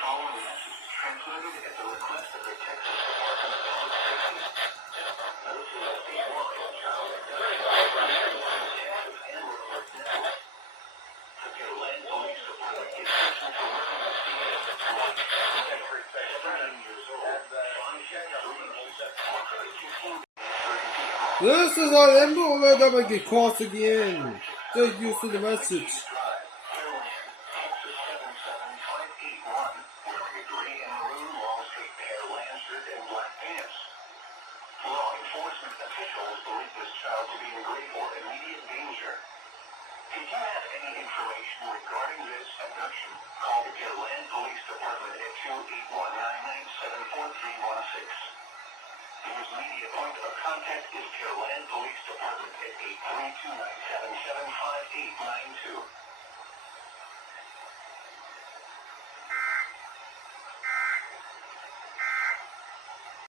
following message is transmitted at the request of the Texas Department of Public Safety. Now, this is a statewide child abduction and report network. The Pearland Police Department is searching for women of females at 17 years old, 5 This is our emblem where they get caught again. They're used to the message. Law enforcement officials believe this child to be in grave or immediate danger. If you have any information regarding this abduction, call the Pearland Police Department at 281-997-4316. The news media point of contact is Pearland Police Department at 832-977-5892.